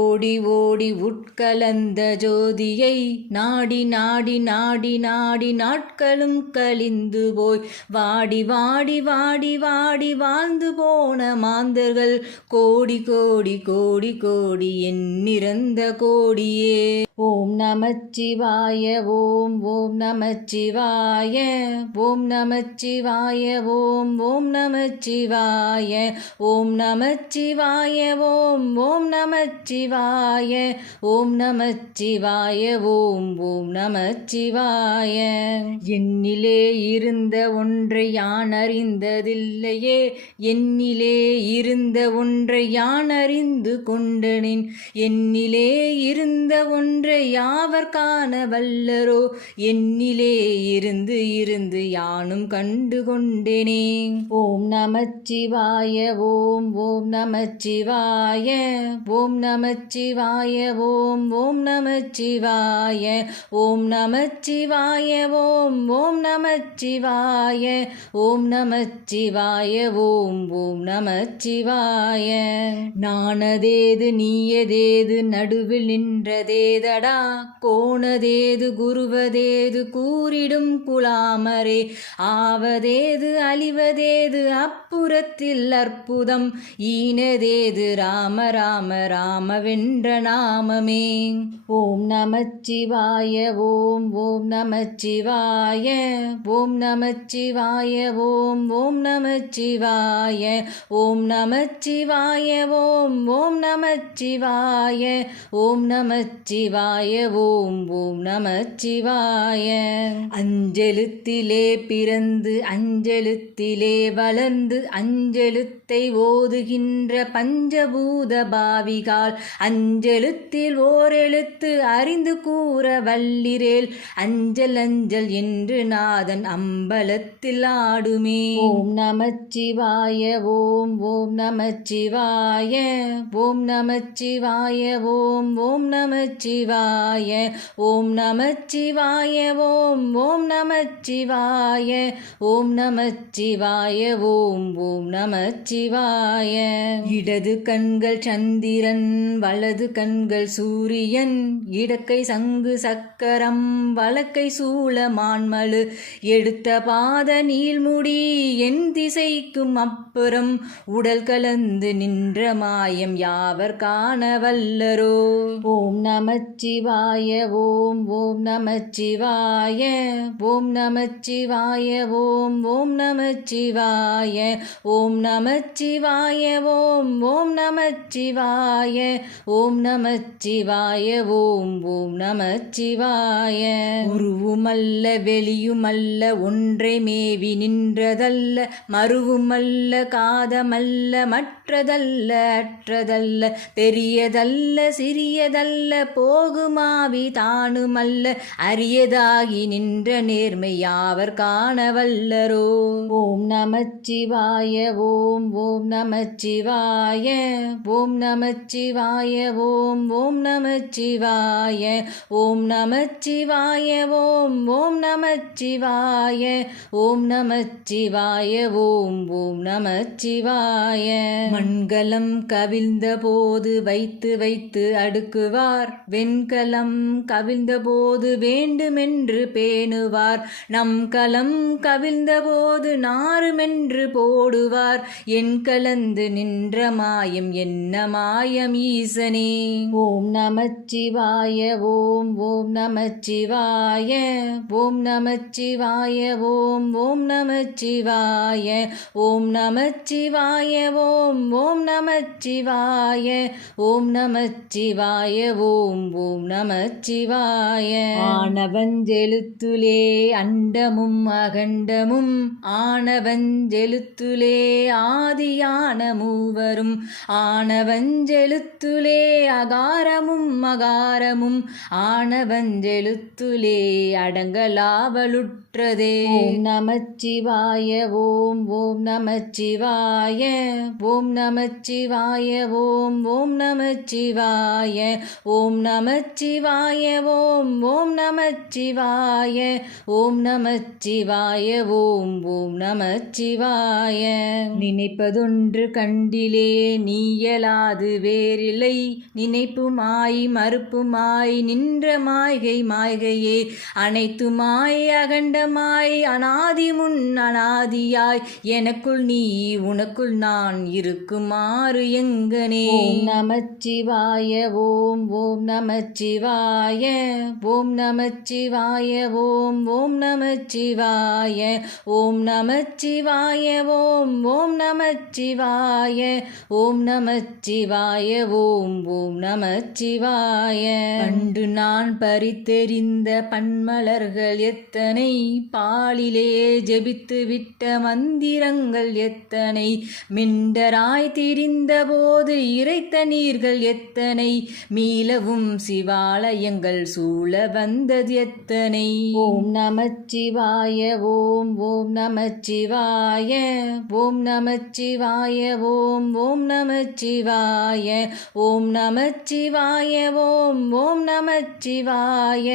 ஓடி ஓடி உட்கலந்த ஜோதியை நாடி நாடி நாடி நாடி நாட்களும் கழிந்து போய் வாடி வாடி வாடி வாடி வாழ்ந்து போன மாந்தர்கள் கோடி கோடி கோடி கோடி எண்ணிறந்த கோடியே. ஓம் நமச்சிவாய ஓம் ஓம் நமச்சிவாய ஓம் நமச்சிவாய ஓம் ஓம் நமச்சிவாய ஓம் நமச்சிவாய ஓம் ஓம் நமச்சிவாய ஓம் நமச்சிவாய ஓம் ஓம் நமச்சிவாய. என்னிலே இருந்த ஒன்றை யான் அறிந்ததில்லையே, என்னிலே இருந்த ஒன்றை யான் அறிந்து கொண்டனின், என்னிலே இருந்த ஒன்றை யாவர் காண வல்லரோ, என்னிலே இருந்து இருந்து யானும் கண்டு கொண்டேனே. ஓம் நமச்சிவாய ஓம் ஓம் நமச்சிவாய ஓம் நமச்சிவாய ஓம் ஓம் நமச்சிவாய ஓம் நமச்சிவாய ஓம் ஓம் நமச்சிவாய ஓம் நமச்சிவாய ஓம் ஓம் நமச்சிவாய. நானதேது நீயதேது நடுவில் நின்றதேதடா, கோணதேது குருவதேது கூறிடும் குலாமரே, ஆவதேது அழிவதேது அப்புறத்தில் அற்புதம், ஈனதேது ராம ராம ராமவென்ற நாமமே. ஓம் நமச்சிவாய ஓம் ஓம் நமச்சிவாய ஓம் நமச்சிவாய ஓம் ஓம் நமச்சிவாய ஓம் நமச்சிவாய ஓம் ஓம் நமச்சிவாய ஓம் நமச்சிவாய ஓம் ஓம் நமச்சிவாய. அஞ்செழுத்திலே பிறந்து அஞ்செழுத்திலே வளர்ந்து அஞ்செழுத்தை ஓதுகின்ற பஞ்சபூத பாவிகால், அஞ்செழுத்தில் ஓரெழுத்து அறிந்து கூற வல்லிரேல், அஞ்சல் அஞ்சல் என்று நாதன் அம்பலத்தில் ஆடுமே. ஓம் நமச்சிவாய ஓம் ஓம் நமச்சிவாய ஓம் நமச்சிவாய ஓம் ஓம் நமச்சிவாய ஓம் நமச்சிவாய ஓம் ஓம் நமச்சிவாய ஓம் நமச்சிவாய ஓம் ஓம் நமச்சிவாய. இடது கண்கள் சந்திரன் வலது கண்கள் சூரியன், இடக்கை சங்கு சக்கரம் வலக்கை சூள மான்மழு, எடுத்த பாத நீள்முடி என் திசைக்கும் அப்புறம், உடல் கலந்து நின்ற மாயம் யாவர் காண வல்லரோ. ஓம் நமச்சிவாய ஓம் ஓம் நமச்சிவாய ஓம் நமச்சிவாய ஓம் ஓம் நமச்சிவாய ஓம் நமச்சிவாய ஓம் ஓம் நமச்சிவாய ஓம் நமச்சிவாய ஓம் ஓம் நமச்சிவாய. உருவுமல்ல வெளியுமல்ல ஒன்றை மேவி நின்றதல்ல, மருவுமல்ல காதமல்ல மற்றதல்ல அற்றதல்ல, பெரியதல்ல சிறியதல்ல போகுமாவி தானுமல்ல, அரியதாகி நின்ற நேர்மை யாவர் காண வல்லரோ. ஓம் நமச்சிவாய ஓம் ஓம் நமச்சிவாய ஓம் நமச்சிவாய ஓம் ஓம் நமச்சிவாய ஓம் நமச்சிவாய ஓம் ஓம் நமச்சிவாய ஓம் நமச்சிவாய ஓம் ஓம் நமச்சிவாய. மண்கலம் கவிழ்ந்த போது வைத்து வைத்து அடுக்குவார், வெண்கலம் கவிழ்ந்த போது வேண்டுமென்று பேணுவார், நம் கலம் கவிழ்ந்த போது நாருமென்று போடுவார், என் கலந்து நின்ற மாயம் என்ன மாயம் ஈசனே. ஓம் நமச்சிவாய ஓம் ஓம் நமச்சிவாய ஓம் நமச்சிவாய ஓம் ஓம் நமச்சிவாய ஓம் நமச்சிவாய ஓம் ஓம் நமச்சிவாய ஓம் நமச்சிவாய ஓம் ஓம் நமச்சிவாய. ஆனவஞ்செழுத்துலே அண்டமும் அகண்டமும், ஆனவஞ்செழுத்துலே ஆதியான மூவரும், ஆனவஞ்செழுத்துலே அகாரமும் அகாரமும், ஆனவஞ்செழுத்துலே அடங்கலாவலுற்றதே. ஓம் நமச்சிவாய ஓம் ஓம் நமச்சிவாய ஓம் நமச்சிவாய ஓம் ஓம் நமச்சிவாய ஓம் நம நமச்சிவாய ஓம் ஓம் நமச்சிவாய ஓம் நமச்சிவாய ஓம் ஓம் நமச்சிவாய. நினைப்பதொன்று கண்டிலே நீயலாது வேறில்லை, நினைப்புமாய் மறுப்புமாய் நின்ற மாய்கை மாய்கையே, அனைத்துமாய் அகண்டமாய் அனாதி முன் அனாதியாய், எனக்குள் நீ உனக்குள் நான் இருக்குமாறு எங்கனே. ஓம் நமச்சிவாய ஓம் ஓம் நமச்சிவாய ஓம் நமச்சிவாய ஓம் ஓம் நமச்சிவாய ஓம் நமச்சிவாய ஓம் ஓம் நமச்சிவாய ஓம் நமச்சிவாய ஓம் ஓம் நமச்சிவாய. பண்டு நான் பறித்தெறிந்த பன்மலர்கள் எத்தனை, பாலிலே ஜெபித்து விட்ட மந்திரங்கள் எத்தனை, மிண்டராய் திரிந்த போது இறைத்த நீர்கள் எத்தனை, மீளவும் சிவாலயங்கள் சூழ வந்தது எத்தனை. ஓம் நமச்சிவாய ஓம் ஓம் நமச்சிவாய ஓம் நமச்சிவாய ஓம் ஓம் நமச்சிவாய ஓம் நமச்சிவாய ஓம் ஓம் நமச்சிவாய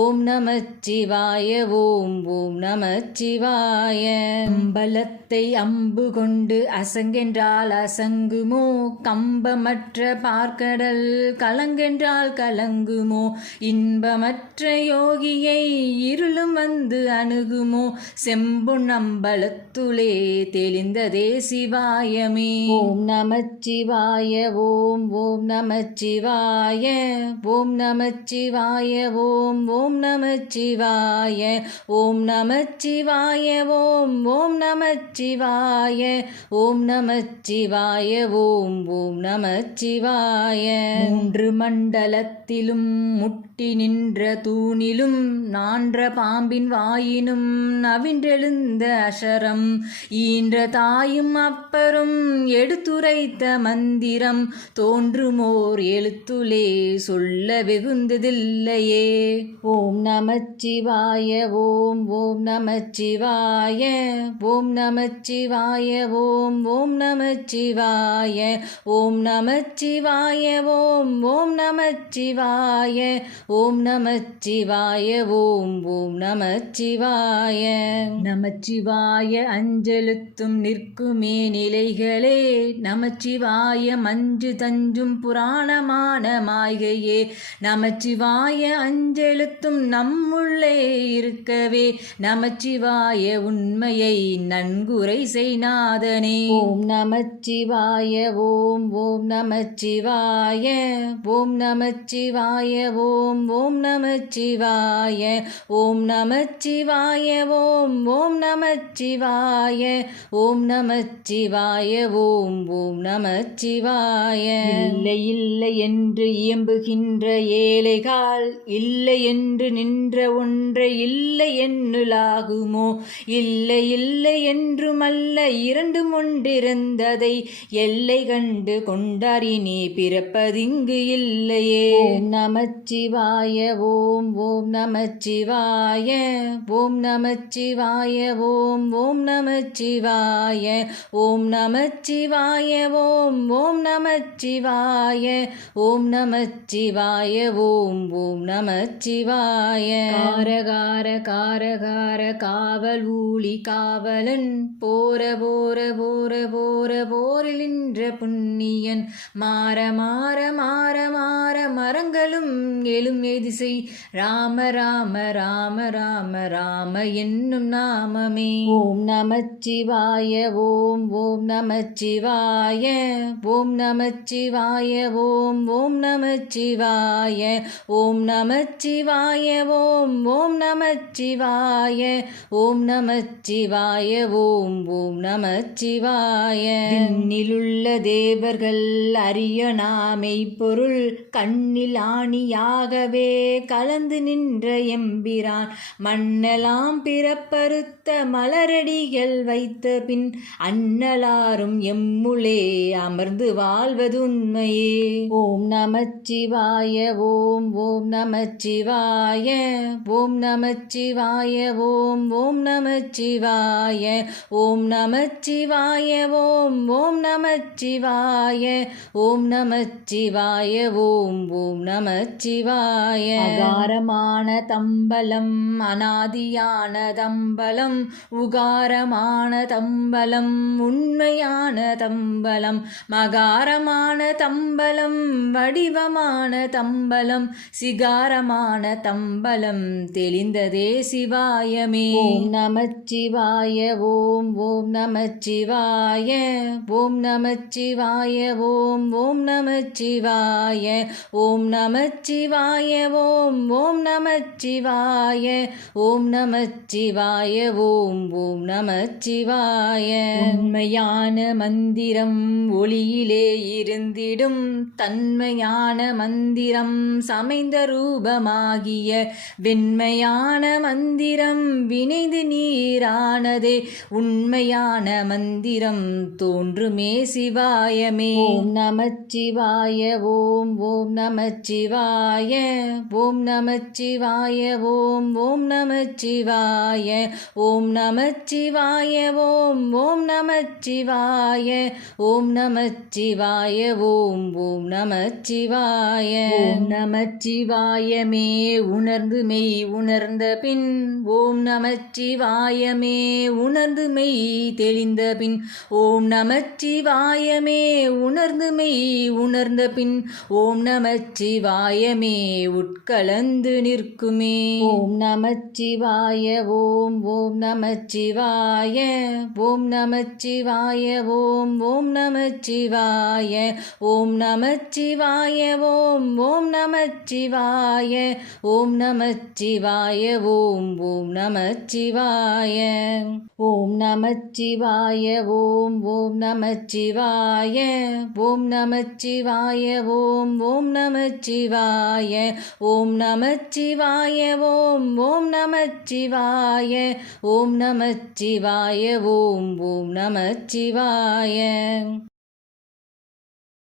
ஓம் நமச்சிவாய ஓம் ஓம் நமச்சிவாய. அம்பலத்தை அம்பு கொண்டு அசங்கென்றால் அசங்குமோ, கம்பமற்ற பார்க்கடல் கலங்கென்றால் கலங்குமோ, இன்பமற்ற யோகியை இருளும் வந்து அணுகுமோ, செம்பொன் அம்பலத்துளே தெளிந்ததே சிவாயமே. ஓம் நமச்சிவாய ஓம் ஓம் நமச்சிவாய ஓம் நமச்சிவாய ஓம் ஓம் நமச்சிவாய ஓம் நமச்சிவாய ஓம் ஓம் நமச்சிவாய ஓம் நமச்சிவாய ஓம் ஓம் நமச்சிவாய. மூன்று மண்டலத்திலும் முட்டி நின்ற தூணிலும் நான்ற பாம்பின் வாயினும் நவின்றெழுந்த அசரம், ஈன்ற தாயும் அப்பரும் எடுத்துரைத்த மந்திரம், தோன்றுமோர் எழுத்துலே சொல்ல வெகுந்ததில்லையே. ஓம் நமச்சிவாய ஓம் ஓம் நமச்சிவாய ஓம் நமச்சிவாய ஓம் ஓம் நமச்சிவாய ஓம் நமச்சிவாய ஓம் ஓம் நமச்சிவாய ஓம் நமச்சிவாய ஓம் ஓம் நமச்சிவாய. நமச்சிவாய அஞ்செழுத்தும் நிற்குமே நிலைகளே, நமச்சிவாய மஞ்சு தஞ்சும் புராணமான மாய்கையே, நமச்சிவாய அஞ்செழுத்தும் நம்முள்ளே இருக்கவே, நமச்சிவாய உண்மையை நன்குரை செய்நாதனே. ஓம் நமச்சிவாய ஓம் ஓம் நமச்சிவாய ஓம் நமச்சிவாய ஓம் ஓம் நமச்சிவாய ஓம் நமச்சிவாய ஓம் ஓம் நமச்சிவாய ஓம் நமச்சிவாய ஓம் ஓம் நமச்சிவாய. இல்லை இல்லை என்று இயம்புகின்ற ஏழைகால், இல்லை என்று நின்ற ஒன்றை இல்லை என்னுலாகுமோ, இல்லை இல்லை என்றுமல்ல இரண்டும் ஒன்றிருந்ததை எல்லை கண்டு கொண்டாரினே பிறப்பதிங்கு இல்லையே. ஓம் நமச்சிவாய ஓம் ஓம் நமச்சிவாய ஓம் நமச்சிவாய ஓம் ஓம் நமச்சிவாய ஓம் நமச்சிவாய ஓம் ஓம் நமச்சிவாய ஓம் நமச்சிவாய ஓம் ஓம் நமச்சிவாய. காரகார காரகார காவல் ஊழி காவலன், போர போர போர போர போரில் நின்ற புண்ணியன், மாற மாற மாற மாற மரங்களும் எழும் எதிசை, ராம ராம ராம ராம ராம என்னும் நாமமே. ஓம் நமச்சிவாய ஓம் ஓம் நமச்சிவாய ஓம் நமச்சிவாய ஓம் ஓம் நமச்சிவாய ஓம் நமச்சிவாய ஓம் ஓம் நமச்சிவாய ஓம் நமச்சிவாய ஓம் ஓம் நமச்சிவாய. விண்ணிலுள்ள தேவர்கள் அறிய நாமை பொருள், கண்ணில் ஆணியாகவே கலந்து நின்ற எம்பிரான், மண்ணலாம் பிறப்பறுத்த மலரடிகள் வைத்த பின், அண்ணலாரும் எம்முளே அமர்ந்து வாழ்வது உண்மையே. ஓம் நமச்சிவாய ஓம் ஓம் நமச்சிவாய ஓம் நமச்சிவாய ஓம் ஓம் நமச்சிவாய ஓம் நமச்சிவாய ஓம் ஓம் நமச்சிவாய ஓம் நமச்சிவாய ஓம் ஓம் நமச்சிவாய. நமச்சிவாய. அகாரமான தம்பலம் அநாதியான தம்பலம் உகாரமான தம்பலம் உண்மையான தம்பலம் மகாரமான தம்பலம் வடிவமான தம்பலம் சிகாரமான தம்பலம் தெளிந்ததே சிவாயமே. ஓம் நமச்சிவாய ஓம் ஓம் நமச்சிவாய ஓம் நமச்சிவாய ஓம் ஓம் நமச்சிவாய ஓம் நமச்சிவாய ஓம் ஓம் நமச்சிவாய ஓம் நமச்சிவாய ஓம் ஓம் நமச்சிவாய. உண்மையான மந்திரம் ஒளியிலே இருந்திடும் தன்மையான மந்திரம் சமைந்த ரூபமாகிய வெண்மையான மந்திரம் வினைந்து நீரானதே உண்மையான மந்திரம் தோன்றுமே சிவாயமே. ஓம் நமச்சிவாய ஓம் ஓம் நமச்சிவாய ஓம் நமச்சிவாய ஓம் ஓம் நமச்சிவாய ஓம் நமச்சிவாய ஓம் ஓம் நமச்சிவாய ஓம் நமச்சிவாய ஓம் ஓம் நமச்சிவாய. ஓம் நமச்சிவாயமே உணர்ந்து மெய் உணர்ந்த பின் ஓம் நமச்சிவாயமே உணர்ந்து மெய் தெளிந்த பின் ஓம் நமச்சிவாயமே உணர்ந்து மெய் உணர்ந்த பின் ஓம் நமச்சிவாயமே உட்கலந்து நிற்குமே. ஓம் நமச்சிவாய ஓம் ஓம் நமச்சிவாய ஓம் நமச்சிவாய ஓம் ஓம் நமச்சிவாய ஓம் நமச்சிவாய ஓம் ஓம் நமச்சிவாய ஓம் நமச்சிவாய ஓம் ஓம் நமச்சிவாய. ஓம் நமச்சிவாய ஓம் ஓம் நமச்சிவாய ஓம் நமச்சிவாய ஓம் ஓம் நமச்சிவாய ஓம் நமச்சிவாய ஓம் ஓம் நமச்சிவாய ஓம் நமச்சிவாய ஓம் ஓம் நமச்சிவாய.